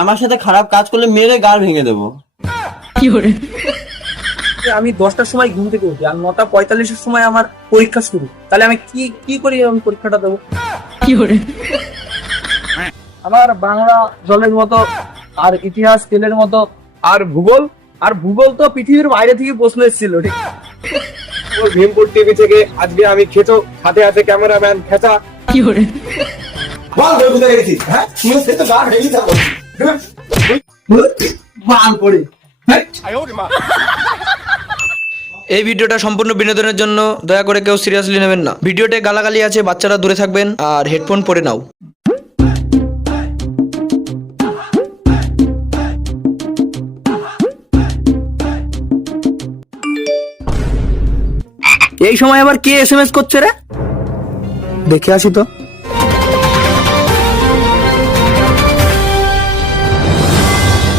আমার সাথে খারাপ কাজ করলে মেরে গাল ভেঙে দেবো। আমি 10টার সময় ঘুম থেকে উঠি আর 9:45-এর সময় আমার পরীক্ষা শুরু, তাহলে আমি কি কি করি আমি পরীক্ষাটা দেবো? আমার বাংলা জলের মতো, আর ইতিহাস তেলের মতো, আর ভূগোল তো পৃথিবীর বাইরে থেকে প্রশ্ন এসেছিল। ঠিক ভীমপুর টিভি থেকে আজকে আমি খেতো, হাতে হাতে ক্যামেরাম্যান খেচা। বল বই কোথায় গেছিস? হ্যাঁ তুই সে তো গান রেডি থাকো বাল পড়ে। এই ভিডিওটা সম্পূর্ণ বিনোদনের জন্য, দয়া করে কেউ সিরিয়াসলি নেবেন না। ভিডিওতে গালাগালি আছে, বাচ্চারা দূরে থাকবেন আর হেডফোন পরে নাও। এই সময় আবার কে এসএমএস করছে রে? দেখে আসি তো।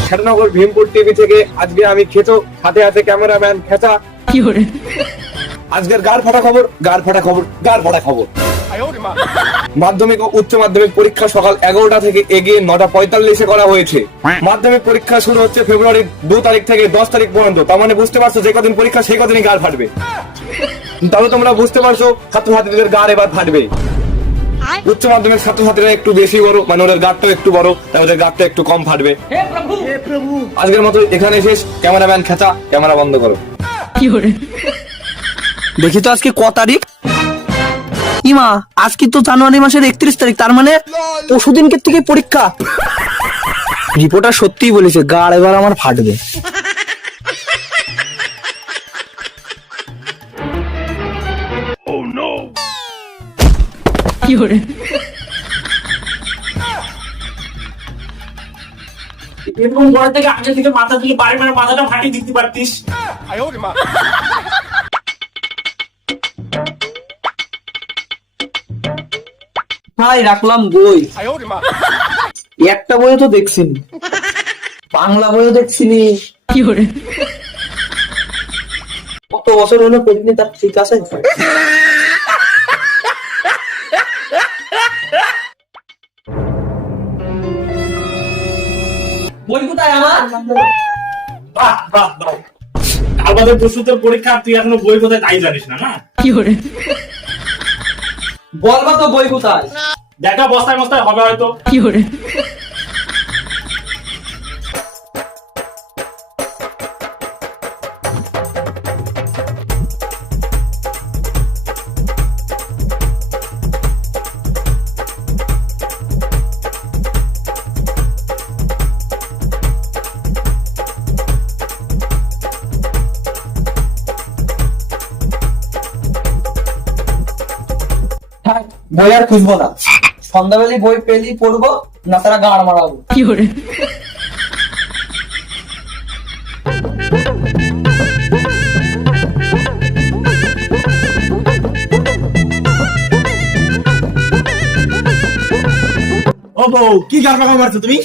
শেরনগর ভীমপুর টিভি থেকে আজকে আমি খেতো, হাতে হাতে ক্যামেরাম্যান খেচা। আজকের গার ফাটা খবর, গার ফাটা খবর, গার ফাটা খবর। মাধ্যমিক ও উচ্চ মাধ্যমিক পরীক্ষা সকাল 11টা থেকে এগিয়ে 9:45-এ করা হয়েছে। মাধ্যমিক পরীক্ষা শুরু হচ্ছে ফেব্রুয়ারির 2 তারিখ থেকে 10 তারিখ পর্যন্ত। তার মানে বুঝতে পারছো যে কদিন পরীক্ষা সেই কদিনই গার ফাটবে। তাহলে তোমরা বুঝতে পারছো ছাত্রছাত্রীদের গার এবার ফাটবে। উচ্চ মাধ্যমিক ছাত্রছাত্রীরা একটু বেশি বড়, মানে ওদের গারটা একটু বড়, তাই ওদের গারটা একটু কম ফাটবে। আজকের মতো এখানে শেষ। ক্যামেরাম্যান খেচা, ক্যামেরা বন্ধ করো। দেখি তো আজকে ক তারিখ? ইমা, আজকে তো জানুয়ারি মাসের 31 তারিখ, তার মানে পরশুদিনকে থেকে পরীক্ষা। রিপোর্টার সত্যিই বলেছে গাড় এবার আমার ফাটবে। এরকম ঘর থেকে আগে থেকে মাথা তুলে বাড়ি মানে মাথাটা ফাটিয়ে দিতে পারতিস। ভাই রাখলাম বই, একটা বইও তো দেখছিনি, বাংলা বইও দেখছিনি। কত বছর হলো পড়িনি, তার ঠিক আছে? বই কোথায় আমার? বাহ বাহ বাহ, আমাদের প্রস্তুতের পরীক্ষা, তুই এখনো বই কোথায় তাই জানিস না? না বলবা তো বই কোথায়? দেখা বস্তায় বস্তায় হবে হয়তো। বই আর খুঁজবো না, সন্ধ্যাবেলায় বই পেলেই পড়বো, না তারা গাড় মারাবো। ও বউ কি গার ফাটা মারছো তুমি?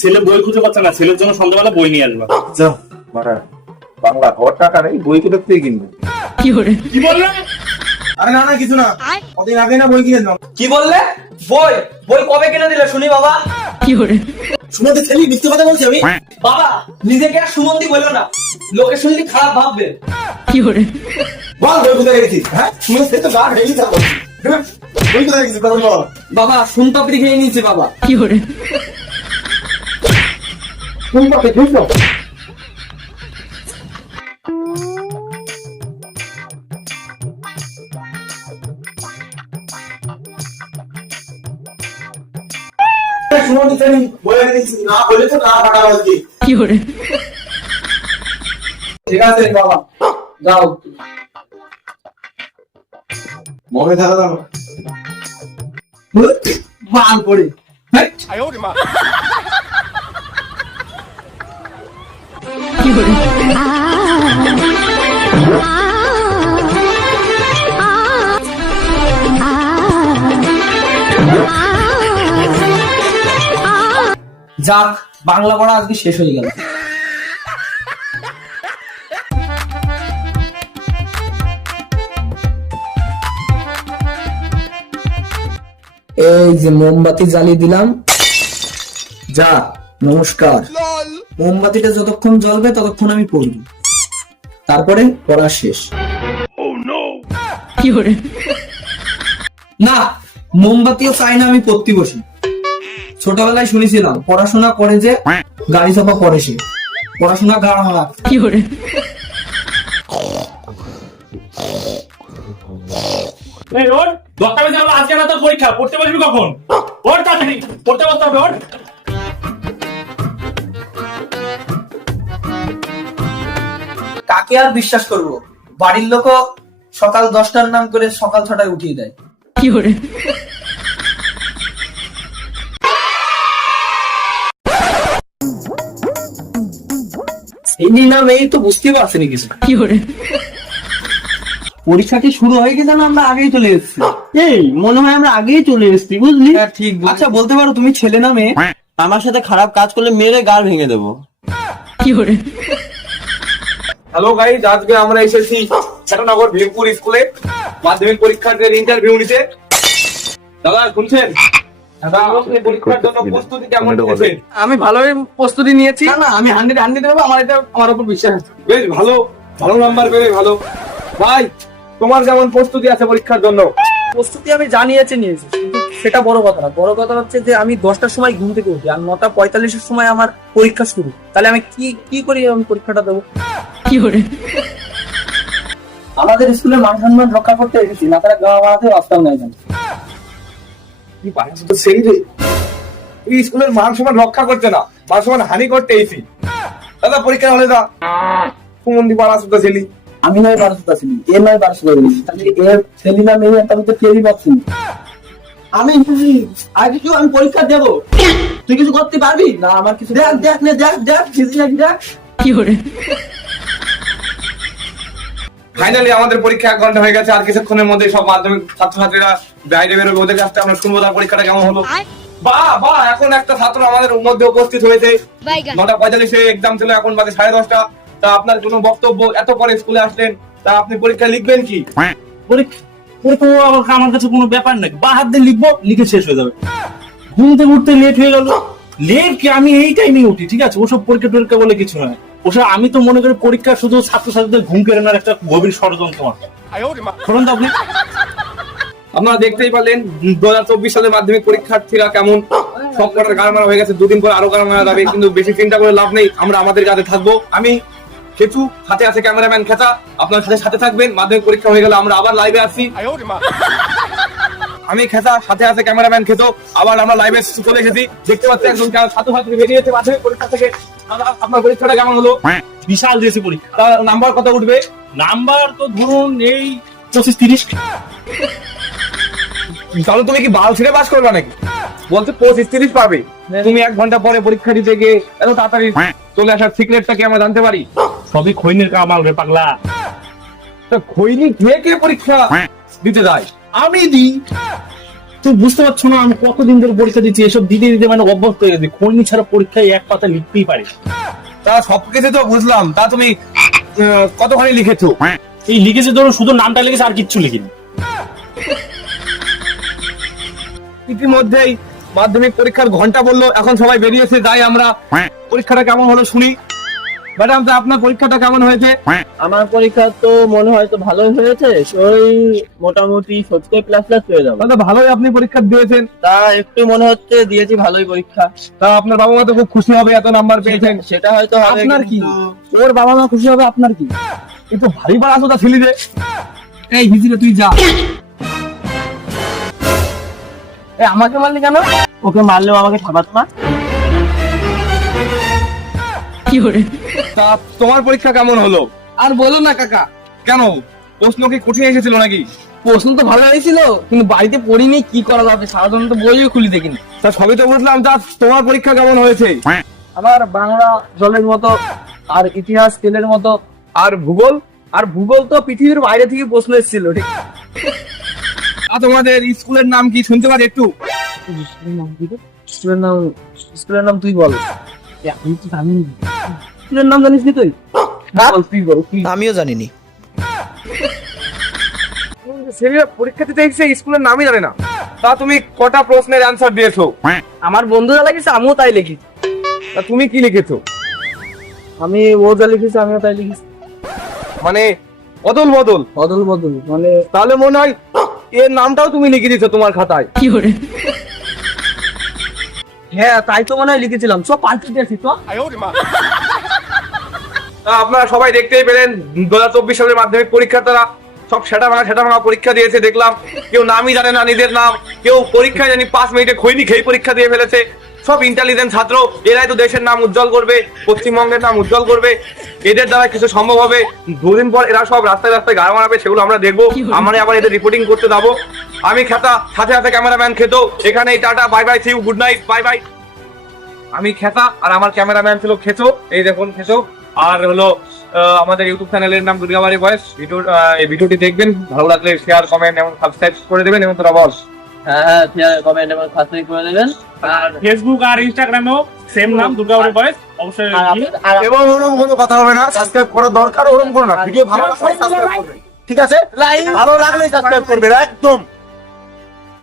ছেলে বই খুঁজে পাচ্ছে না, ছেলের জন্য সন্ধ্যাবেলা বই নিয়ে আসবা। যাও মারা, বাংলা ঘর টাকা নেই, বই কোথা থেকে কিনবে? কি বললে? আরে না না কিছু না, কদিন আগে না বই কিনেছিলাম। কি বললে? বই বই কবে কিনে দিলে শুনি বাবা? শুনতে ছেলে মিথ্যে কথা বলছি আমি? বাবা নিজেকে আর সুমন্দি বললো না, লোকে শুনলে খারাপ ভাববে। বল বই কোথায় গেছিস? হ্যাঁ তুই সে তো গান রেডি থাকো বই কোথায় গেছিস বল। বাবা শুন পাপড়ি খেয়ে নিয়েছে বাবা। কোন পাতে বুঝলো? শুনতে ছেলে বলে দিচ্ছি না, বলে তো না ফাটা বলছি। ঠিক আছে বাবা যাও, মনে থাকা দাও বাল পড়ে। যাক, বাংলা পড়া আজকে শেষ হয়ে গেল। এই যে মোমবাতি জ্বালিয়ে দিলাম, যা নমস্কার। মোমবাতিটা যতক্ষণ জ্বলবে ততক্ষণ আমি পড়ব, তারপরে পড়া শেষ। না, মোমবাতিও চাই না, আমি পড়তে বসি। ছোটবেলায় শুনেছিলাম পড়াশোনা করে যে গাড়ি চাপা পড়ে সে, পড়াশোনা গাড় মারা। এই ওর 10টা বেজে গেল, আজকে না তোর পরীক্ষা, পড়তে বসবি কখন? ওর তাড়াতাড়ি পড়তে বসতে হবে। ওর কাকে আর বিশ্বাস করব? বাড়ির লোকও সকাল 10টার নাম করে সকাল 6টায় উঠিয়ে দেয়। এই নাম এই তো বুঝতে পারছেনি কিছু। পরীক্ষা কি শুরু হয়ে গেছে না আমরা আগেই চলে এসেছি? এই মনে হয় আমরা আগেই চলে এসেছি, বুঝলি? ঠিক। আচ্ছা বলতে পারো তুমি ছেলে না মেয়ে? আমার সাথে খারাপ কাজ করলে মেরে গাড় ভেঙে দেবো। হ্যালো গাইস, আজকে আমরা এসেছি ছেটানগর ভীমপুর স্কুলে মাধ্যমিক পরীক্ষার্থীদের ইন্টারভিউ নিতে। দাদা শুনছেন? দাদা, আপনি পরীক্ষার জন্য প্রস্তুতি কেমন নিয়েছেন? আমি ভালোই প্রস্তুতি নিয়েছি। না আমি 100 দেবো, আমার উপর বিশ্বাস আছে। বেশ ভালো, ভালো নাম্বার পেলে ভালো। ভাই, তোমার কেমন প্রস্তুতি আছে পরীক্ষার জন্য? প্রস্তুতি আমি জানিয়েছি নিয়েছি, কিন্তু সেটা বড় কথা না। বড় কথা হচ্ছে যে আমি 10টার সময় ঘুম থেকে উঠি আর 9:45-এর সময় আমার পরীক্ষা শুরু। তাহলে আমি কি করি আমি পরীক্ষাটা দেবো? আমাদের স্কুলে মান সম্মান রক্ষা করতে এসেছি, না তারা গাওয়া বাড়াতে রাস্তা নাই জানি। কি পারিস তো সেই রে, এই স্কুলের মান সম্মান রক্ষা করতে না, মান সম্মান হানি করতে এসি। দাদা পরীক্ষা হলে দা কুমন্দি পাড়া সুতা ছেলি। আমি নয় 12টা ছিলি, এ নয় 12টা ছিলি, তাহলে এর ছেলি না মেয়ে আমি তো কেউই পাচ্ছি না। আমি আগে কি আমি পরীক্ষা দেবো? তুই কিছু করতে পারবি না? আমার কিছু দেখ দেখ নে দেখ দেখ দেখ। ফাইনালি আমাদের পরীক্ষা 1 ঘন্টা হয়ে গেছে, আর কিছুক্ষণের মধ্যে সব মাধ্যমিক ছাত্রছাত্রীরা বাইরে বেরোবে। ওদের কাছ থেকে আমরা শুনবো তার পরীক্ষাটা কেমন হলো। বাহ, এখন একটা ছাত্র আমাদের মধ্যে উপস্থিত হয়েছে। 9:45-এ এক্সাম ছিল, এখন বাজে 10:30। তা আপনার কোনো বক্তব্য? এত পরে স্কুলে আসলেন, তা আপনি পরীক্ষা লিখবেন কি? পরীক্ষা আমার কাছে কোনো ব্যাপার নাকি, বা হাত দিয়ে লিখবো, লিখে শেষ হয়ে যাবে। ঘুম থেকে উঠতে লেট হয়ে গেল, লেট কি? আমি এই টাইমে উঠি, ঠিক আছে? ওসব পরীক্ষা বলে কিছু নয়। ওসব আমি তো মনে করি পরীক্ষা শুধু ছাত্রছাত্রীদের ঘুম কেড়ে নেওয়ার একটা গভীর ষড়যন্ত্র মাত্র। শুনুন তো আপনি। আপনারা দেখতেই পারলেন 2024 সালের মাধ্যমিক পরীক্ষার্থীরা কেমন সব কটার গাড় মারা হয়ে গেছে। 2 দিন পর আরো গাড় মারা যাবে, কিন্তু বেশি চিন্তা করে লাভ নেই, আমরা আমাদের কাজে থাকবো। আমি খেচু, সাথে আছে ক্যামেরাম্যান খেচা, আপনার সাথে থাকবেন। মাধ্যমিক পরীক্ষা হয়ে গেলে আমরা আবার লাইভে আসছি। আমি খেচা, সাথে আছে ক্যামেরাম্যান খেতো, আবার আমরা লাইভে চলে এসেছি। দেখতে পাচ্ছি একজন ছাত্রছাত্রী বেরিয়েছে মাধ্যমিক পরীক্ষা থেকে। আপনার পরীক্ষাটা কেমন হলো? বিশাল দিয়েছি পরীক্ষা। তার নাম্বার কত উঠবে? নাম্বার তো ধরুন এই 25-30। তাহলে তুমি কি বাল ছিঁড়ে পাস করবে নাকি? বলতে 25-30 পাবে। তুমি 1 ঘন্টা পরে পরীক্ষা দিতে গিয়ে এত তাড়াতাড়ি চলে আসার সিক্রেটটা কি আমরা জানতে পারি? সবই খৈনির কামাল রে পাগলা। তা খৈনি কে পরীক্ষা দিতে যায়? আমি দিই। তুই বুঝতে পারছো না আমি কতদিন ধরে পরীক্ষা দিচ্ছি, এসব দিতে দিতে মানে অভ্যস্ত হয়ে গেছে। খৈনি ছাড়া পরীক্ষায় 1 পাতা লিখতেই পারি। তা সবকিছু তো বুঝলাম, তা তুমি কতখানি লিখেছো? এই লিখেছে ধরুন, শুধু নামটা লিখেছে, আর কিচ্ছু লিখিনি। ইতিমধ্যেই মাধ্যমিক পরীক্ষার ঘন্টা বললো, এখন সবাই বেরিয়েছে, যাই আমরা পরীক্ষাটা কেমন হলো শুনি। ম্যাডাম, তা আপনার পরীক্ষাটা কেমন হয়েছে? আমার পরীক্ষা তো মনে হয় তো ভালোই হয়েছে, ওই মোটামুটি 70++ হয়ে যাবে। তাহলে ভালোই আপনি পরীক্ষা দিয়েছেন। তা একটু মনে হচ্ছে দিয়েছি ভালোই পরীক্ষা। তা আপনার বাবা মা তো খুব খুশি হবে, এত নাম্বার পেয়েছেন। সেটা হয়তো হবে, আপনার কি? কিন্তু ওর বাবা মা খুশি হবে, আপনার কি? কিন্তু ভারী বার আসো তা ছিলি রে। এই ভিজিরে তুই যা। আমাকে মারলি কেন? ওকে মারলেও আমাকে থামাত না। তা তোমার পরীক্ষা কেমন হলো? আর বলো না কাকা। কেন, প্রশ্ন কি কঠিন এসেছিল নাকি? প্রশ্ন তো ভালো হয়েছিল, কিন্তু বাড়িতে পড়িনি, কি করা যাবে? সাধারণত তো বইও খুলি দেখিনি। তা সবই তো বুঝলাম, তা তোমার পরীক্ষা কেমন হয়েছে? আমার বাংলা জলের মতো, আর ইতিহাস তেলের মতো, আর ভূগোল। আর ভূগোল তো পৃথিবীর বাইরে থেকে প্রশ্ন এসেছিল, ঠিক? আর তোমাদের স্কুলের নাম কি শুনতে পারি একটু? স্কুলের নাম তুই বল। আমি তো জানি না। স্কুলের নাম জানিস নি তুই? বল, তুই বল। আমিও জানিনি। পরীক্ষা দিতে এসে স্কুলের নামই জানে না। তা তুমি কটা প্রশ্নের অ্যান্সার দিয়েছো? আমার বন্ধুরা লিখেছে, আমিও তাই লিখেছি। তা তুমি কি লিখেছো? আমি ও যা লিখেছি আমিও তাই লিখেছি। মানে অদল বদল। বদল বদল মানে তাহলে মনে হয় এর নামটাও তুমি লিখে দিয়েছো তোমার খাতায়। হ্যাঁ তাই তো মনে হয় লিখেছিলাম। সব পাল্টে দিয়েছি তো। তা আপনারা সবাই দেখতেই পেলেন 2024 সালের মাধ্যমিক পরীক্ষার তারা সব সেটা ভাঙা পরীক্ষা দিয়েছে দেখলাম। কেউ নামই জানে না নিজের নাম, কেউ পরীক্ষায় জানি 5 মিনিটে খৈনি খেয়ে পরীক্ষা দিয়ে ফেলেছে। সব ইন্টেলিজেন্ট ছাত্র, এরাই তো দেশের নাম উজ্জ্বল করবে, পশ্চিমবঙ্গের নাম উজ্জ্বল করবে। এদের দ্বারা কিছু সম্ভব হবে। 2 দিন পর এরা সব রাস্তায় রাস্তায় গাড়ি মারাবে, সেগুলো আমরা দেখবো। আমরা আবার এদের রিপোর্টিং করতে যাবো। আমি খেতা, সাথে সাথে ক্যামেরাম্যান খেতো। এখানেই tata, bye bye, see you, good night, bye bye. আমি খেতা আর আমার ক্যামেরাম্যান ছিল খেচো। এই দেখুন খেচো। আর হলো আমাদের ইউটিউব চ্যানেলের নাম দুর্গাবাড়ি বয়েস। এই ভিডিওটি দেখবেন, ভালো লাগলে শেয়ার, কমেন্ট এবং সাবস্ক্রাইব করে দেবেন। এবং তোরা বল। হ্যাঁ শেয়ার, কমেন্ট এবং সাবস্ক্রাইব করে দেবেন। আর ফেসবুক আর ইনস্টাগ্রামেও সেম নাম দুর্গাবাড়ি বয়েস, অবশ্যই এবং ওরকম কোনো কথা হবে না, সাবস্ক্রাইব করার দরকার ওরকম করো না। ভিডিও ভালো লাগলে সাবস্ক্রাইব করবে, ঠিক আছে? ভালো লাগলে সাবস্ক্রাইব করবে একদম।